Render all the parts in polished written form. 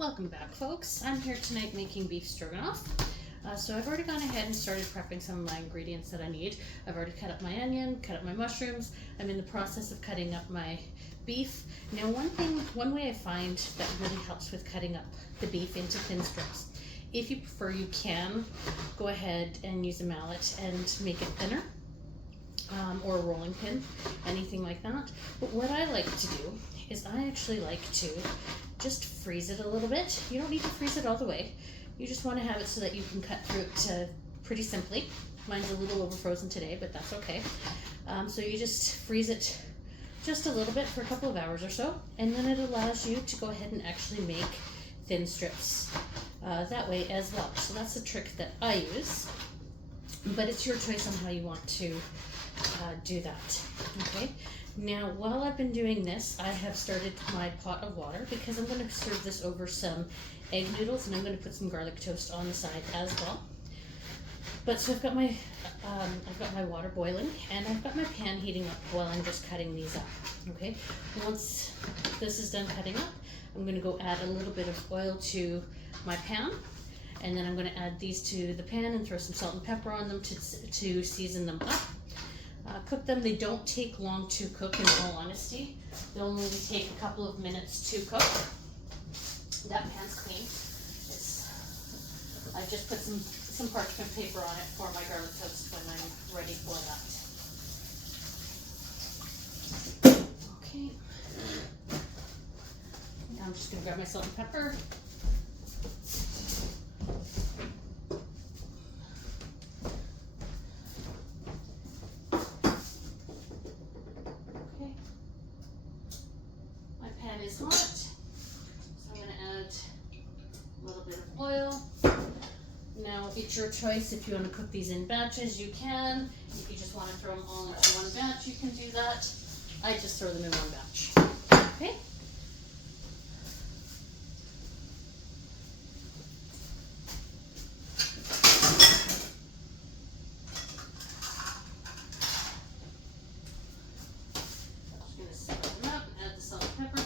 Welcome back, folks. I'm here tonight making beef stroganoff. So I've already gone ahead and started prepping some of my ingredients that I need. I've already cut up my onion, cut up my mushrooms. I'm in the process of cutting up my beef. Now one way I find that really helps with cutting up the beef into thin strips. If you prefer, you can go ahead and use a mallet and make it thinner. Or a rolling pin, anything like that. But what I like to do is I actually like to just freeze it a little bit. You don't need to freeze it all the way. You just want to have it so that you can cut through it pretty simply. Mine's a little over frozen today, but that's okay. So you just freeze it just a little bit for a couple of hours or so, and then it allows you to go ahead and actually make thin strips that way as well. So that's the trick that I use, but it's your choice on how you want to do that. Okay, now while I've been doing this, I have started my pot of water because I'm going to serve this over some egg noodles, and I'm going to put some garlic toast on the side as well. But so I've got my water boiling, and I've got my pan heating up while I'm just cutting these up. Okay, once this is done cutting up, I'm going to go add a little bit of oil to my pan, and then I'm going to add these to the pan and throw some salt and pepper on them to season them up. Cook them. They don't take long to cook, in all honesty. They'll only take a couple of minutes to cook. That pan's clean. I just put some parchment paper on it for my garlic toast when I'm ready for that. Okay. Now I'm just going to grab my salt and pepper. Is hot, so I'm going to add a little bit of oil. Now it's your choice. If you want to cook these in batches, you can. If you just want to throw them all into one batch, you can do that. I just throw them in one batch. Okay.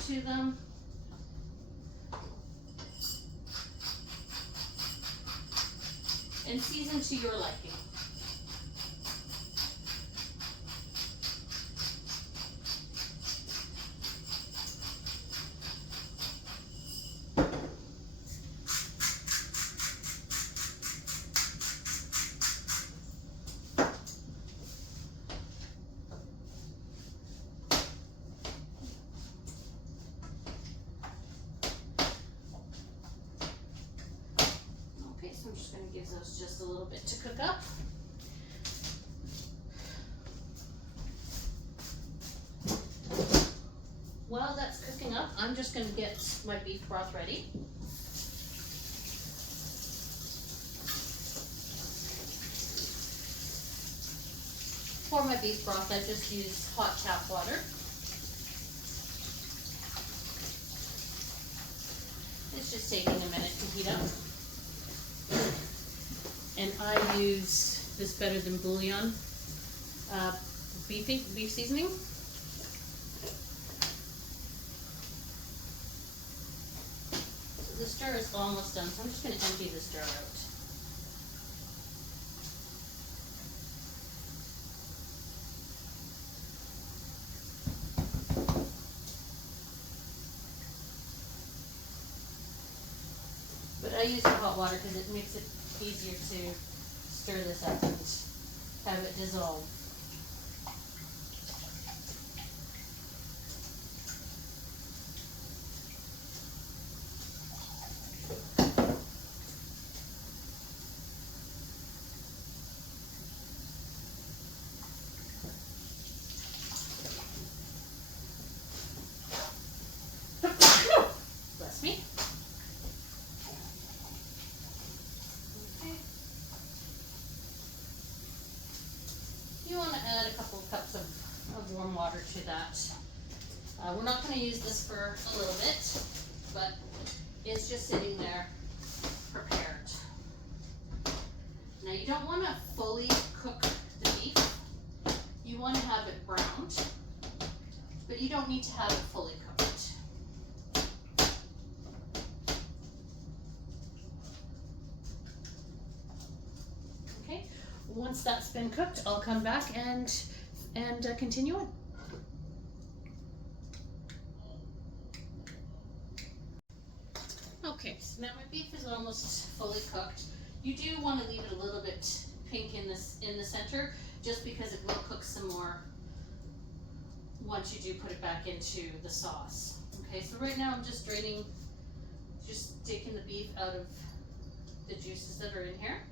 To them. And season to your liking. I'm just going to give those just a little bit to cook up. While that's cooking up, I'm just going to get my beef broth ready. For my beef broth, I just use hot tap water. It's just taking a minute to heat up. And I use this Better Than Bouillon beef seasoning. So the stir is almost done, so I'm just going to empty the stir out. But I use the hot water because it makes it easier to stir this up and have it dissolve. Bless me. You want to add a couple of cups of warm water to that. We're not going to use this for a little bit, but it's just sitting there prepared. Now you don't want to fully cook the beef. You want to have it browned, but you don't need to have it fully cooked. once that's been cooked, I'll come back and continue on. Okay, so now my beef is almost fully cooked. You do want to leave it a little bit pink in the center, just because it will cook some more once you do put it back into the sauce. Okay, so right now I'm just taking the beef out of the juices that are in here.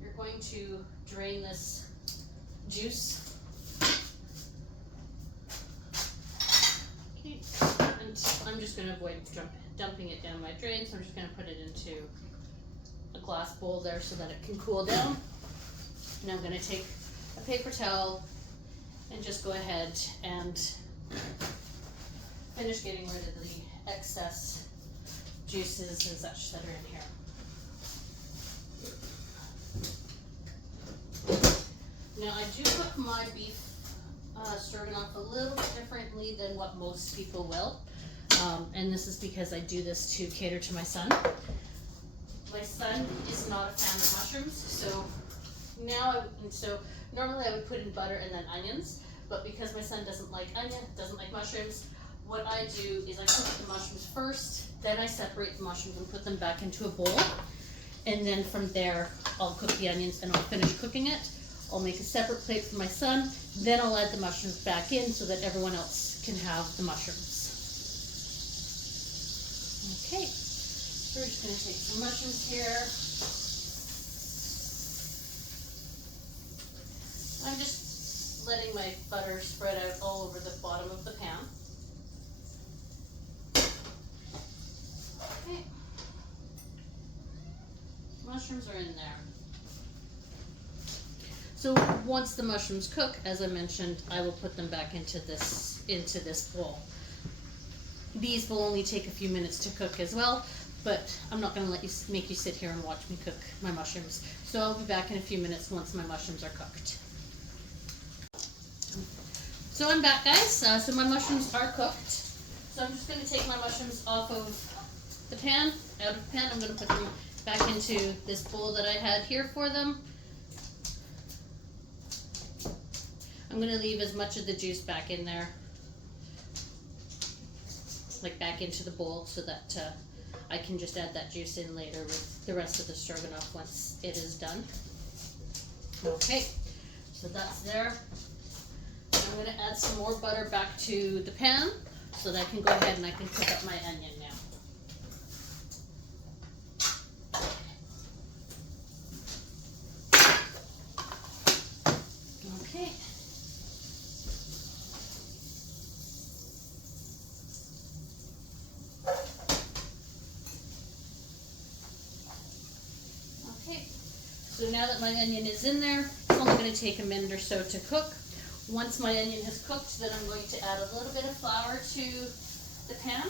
You're going to drain this juice. Okay, and I'm just going to avoid dumping it down my drain, so I'm just going to put it into a glass bowl there so that it can cool down. Now I'm going to take a paper towel and just go ahead and finish getting rid of the excess juices and such that are in here. Now I do cook my beef stroganoff a little bit differently than what most people will, and this is because I do this to cater to my son. My son is not a fan of mushrooms, so normally I would put in butter and then onions, but because my son doesn't like mushrooms, what I do is I cook the mushrooms first, then I separate the mushrooms and put them back into a bowl, and then from there I'll cook the onions and I'll finish cooking it. I'll make a separate plate for my son, then I'll add the mushrooms back in so that everyone else can have the mushrooms. Okay, so we're just going to take some mushrooms here. I'm just letting my butter spread out all over the bottom of the pan. Okay, mushrooms are in there. So once the mushrooms cook, as I mentioned, I will put them back into this bowl. These will only take a few minutes to cook as well, but I'm not going to make you sit here and watch me cook my mushrooms. So I'll be back in a few minutes once my mushrooms are cooked. So I'm back, guys. So my mushrooms are cooked. So I'm just going to take my mushrooms off of the pan, out of the pan. I'm going to put them back into this bowl that I had here for them. I'm going to leave as much of the juice back in there, like back into the bowl, so that I can just add that juice in later with the rest of the stroganoff once it is done. Okay, so that's there. I'm going to add some more butter back to the pan so that I can go ahead and I can cook up my onion now. Okay. So now that my onion is in there, it's only going to take a minute or so to cook. Once my onion has cooked, then I'm going to add a little bit of flour to the pan,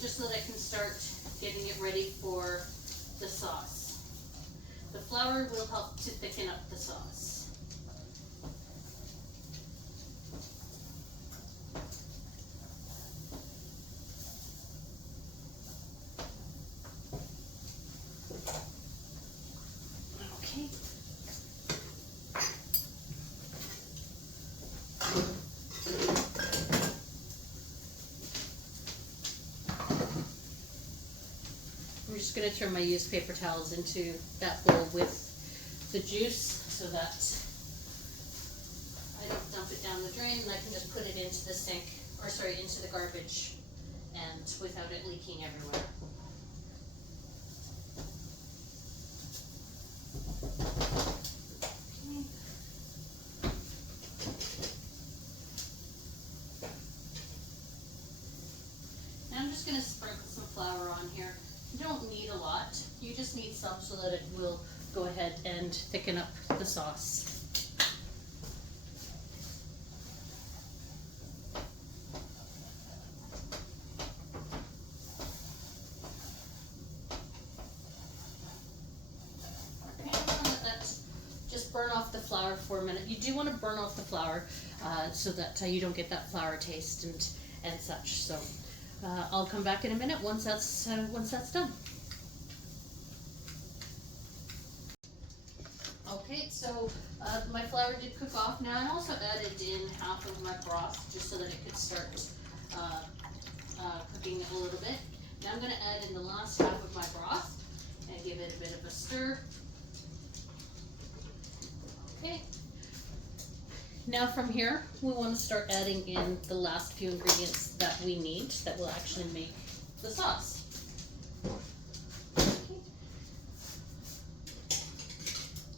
just so that I can start getting it ready for the sauce. The flour will help to thicken up the sauce. Okay. I'm just going to turn my used paper towels into that bowl with the juice so that I don't dump it down the drain, and I can just put it into the sink, or sorry, into the garbage, and without it leaking everywhere. Now I'm just going to sprinkle some flour on here. You don't need a lot, you just need some so that it will go ahead and thicken up the sauce. Okay, I'm going to let that just burn off the flour for a minute. You do want to burn off the flour so that you don't get that flour taste and such. So I'll come back in a minute once that's done. Okay, so my flour did cook off. Now I also added in half of my broth just so that it could start cooking a little bit. Now I'm going to add in the last half of my broth and give it a bit of a stir. Okay. Now from here, we want to start adding in the last few ingredients that we need that will actually make the sauce.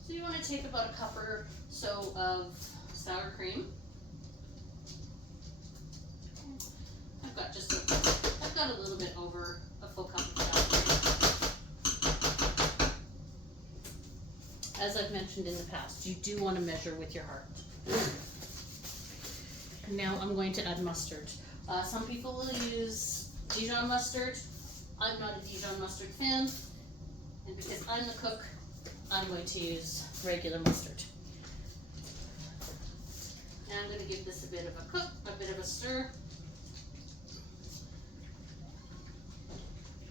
So you want to take about a cup or so of sour cream. I've got a little bit over a full cup of sour cream. As I've mentioned in the past, you do want to measure with your heart. Now I'm going to add mustard. Some people will use Dijon mustard. I'm not a Dijon mustard fan, and because I'm the cook, I'm going to use regular mustard. And I'm going to give this a bit of a cook, a bit of a stir.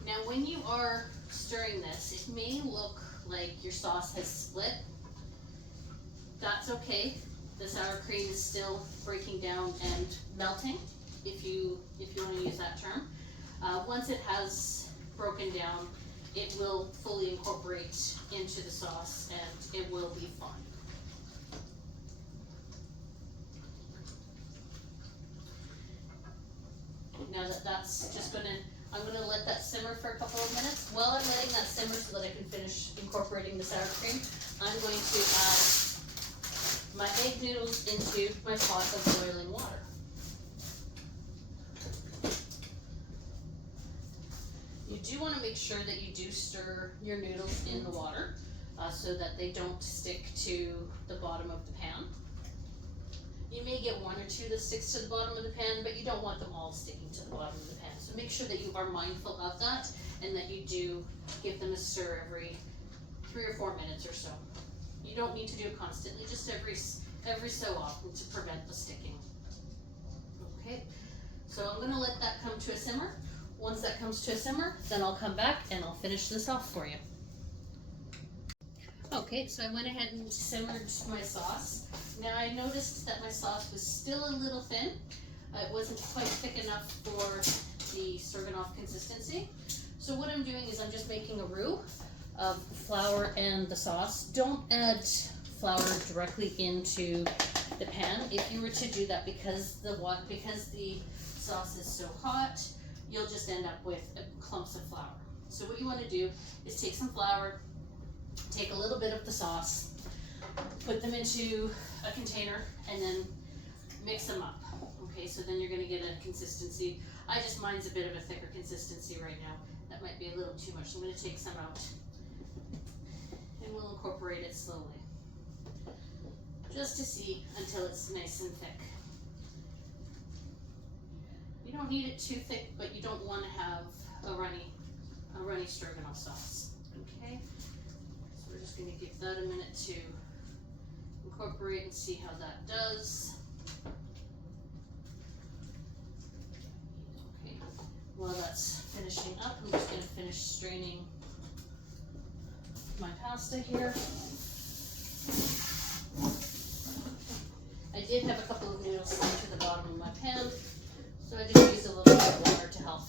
Now when you are stirring this, it may look like your sauce has split. That's okay. The sour cream is still breaking down and melting, if you want to use that term. Once it has broken down, it will fully incorporate into the sauce and it will be fine. Now that's just I'm gonna let that simmer for a couple of minutes. While I'm letting that simmer so that I can finish incorporating the sour cream, I'm going to add my egg noodles into my pot of boiling water. You do want to make sure that you do stir your noodles in the water so that they don't stick to the bottom of the pan. You may get one or two that sticks to the bottom of the pan, but you don't want them all sticking to the bottom of the pan. So make sure that you are mindful of that and that you do give them a stir every 3 or 4 minutes or so. You don't need to do it constantly, just every so often to prevent the sticking. Okay, so I'm going to let that come to a simmer. Once that comes to a simmer, then I'll come back and I'll finish this off for you. Okay, so I went ahead and simmered my sauce. Now I noticed that my sauce was still a little thin. It wasn't quite thick enough for the Stroganoff consistency. So what I'm doing is I'm just making a roux of flour and the sauce. Don't add flour directly into the pan. If you were to do that, because the sauce is so hot, you'll just end up with clumps of flour. So what you want to do is take some flour, take a little bit of the sauce, put them into a container, and then mix them up. Okay, so then you're going to get a consistency. Mine's a bit of a thicker consistency right now. That might be a little too much. So I'm going to take some out and we'll incorporate it slowly, just to see until it's nice and thick. You don't need it too thick, but you don't want to have a runny stroganoff sauce. Okay, so we're just going to give that a minute to incorporate and see how that does. Okay, while that's finishing up, I'm just going to finish straining my pasta here. I did have a couple of noodles stuck to the bottom of my pan, so I just used a little bit of water to help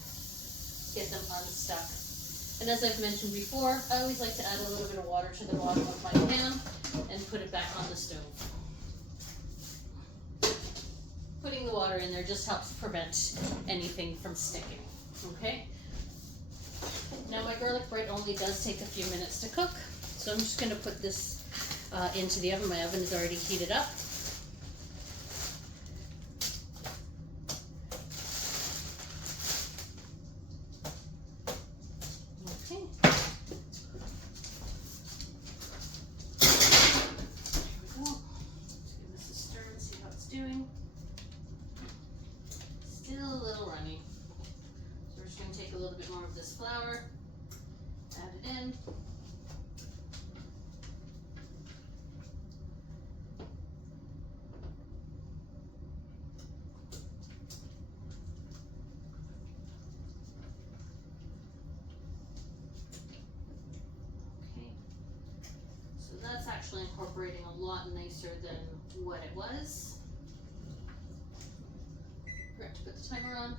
get them unstuck. And as I've mentioned before, I always like to add a little bit of water to the bottom of my pan and put it back on the stove. Putting the water in there just helps prevent anything from sticking. Okay? Now my garlic bread only does take a few minutes to cook, so I'm just going to put this into the oven. My oven is already heated up. Okay. There we go. Let's give this a stir and see how it's doing. Still a little runny. So we're just going to take a little bit more of this flour, add it in. that's actually incorporating a lot nicer than what it was. Forgot to put the timer on.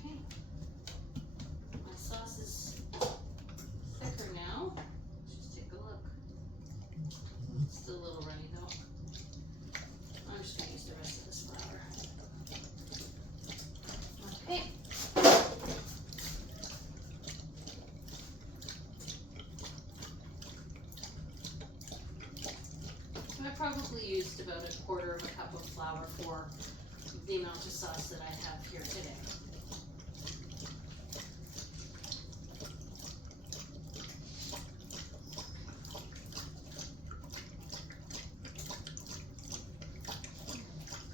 Okay. My sauce is thicker now. Let's just take a look. Still a little runny though. I'm just going to use the rest of this flour. Okay. So I probably used about 1/4 cup of flour for the amount of sauce that I have here today.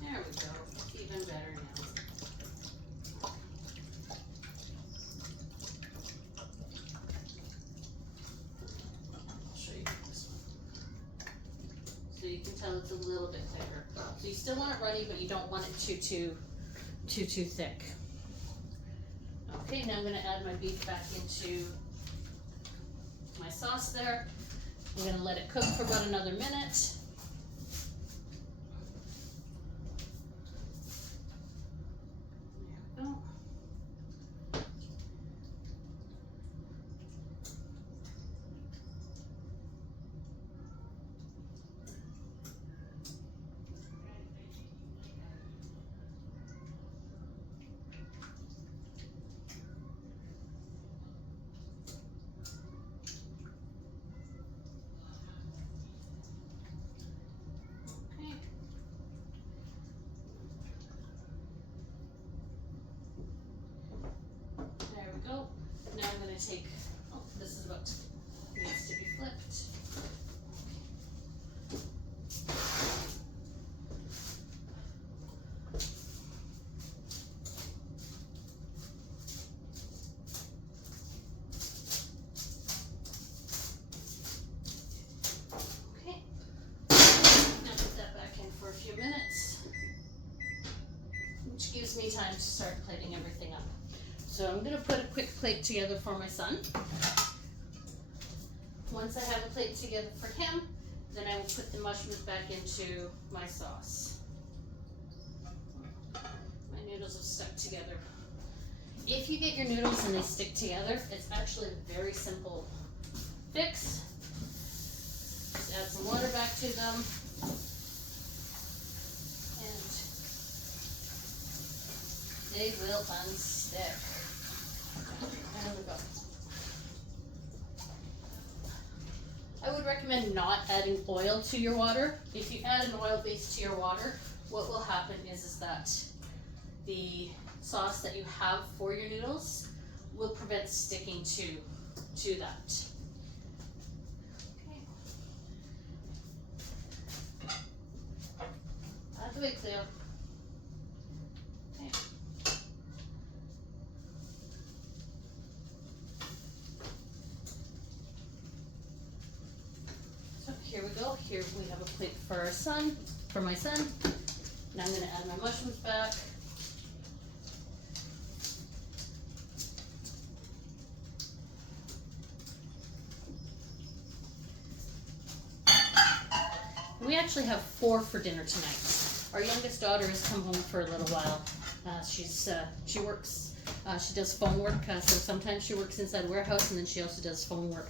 There we go. It's even better now. I'll show you this one. So you can tell it's a little bit thicker. So you still want it runny, but you don't want it too thick. Okay, now I'm going to add my beef back into my sauce there. I'm going to let it cook for about another minute. There we go. Okay. There we go. Now I'm going to take, oh, this is about, needs to be flipped. Okay. Now put that back in for a few minutes, which gives me time to start plating everything up. So I'm going to put a quick plate together for my son. Once I have a plate together for him, then I will put the mushrooms back into my sauce. My noodles have stuck together. If you get your noodles and they stick together, it's actually a very simple fix. Just add some water back to them. And they will unstick. There we go. I would recommend not adding oil to your water. If you add an oil base to your water, what will happen is that the sauce that you have for your noodles will prevent sticking to that. Okay. Out of the way, Cleo. Okay. So here we go. Here we have a plate for our son, for my son. Now I'm going to add my mushrooms back. We actually have 4 for dinner tonight. Our youngest daughter has come home for a little while. She works. She does phone work. So sometimes she works inside a warehouse, and then she also does phone work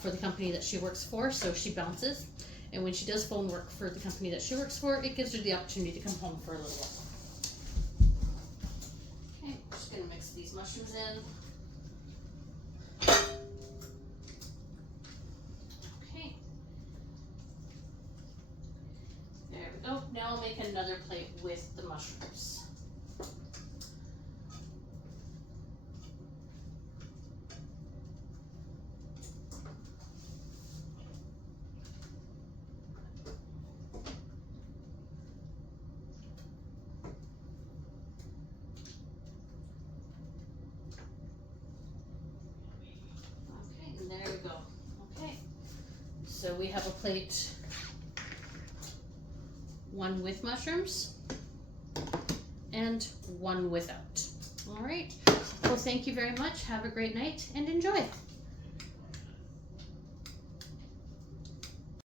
for the company that she works for. So she bounces, and when she does phone work for the company that she works for, it gives her the opportunity to come home for a little while. Okay, I'm just gonna mix these mushrooms in. Oh, now I'll make another plate with the mushrooms. Okay, and there we go. Okay, so we have a plate. One with mushrooms, and one without. All right. Well, thank you very much. Have a great night and enjoy.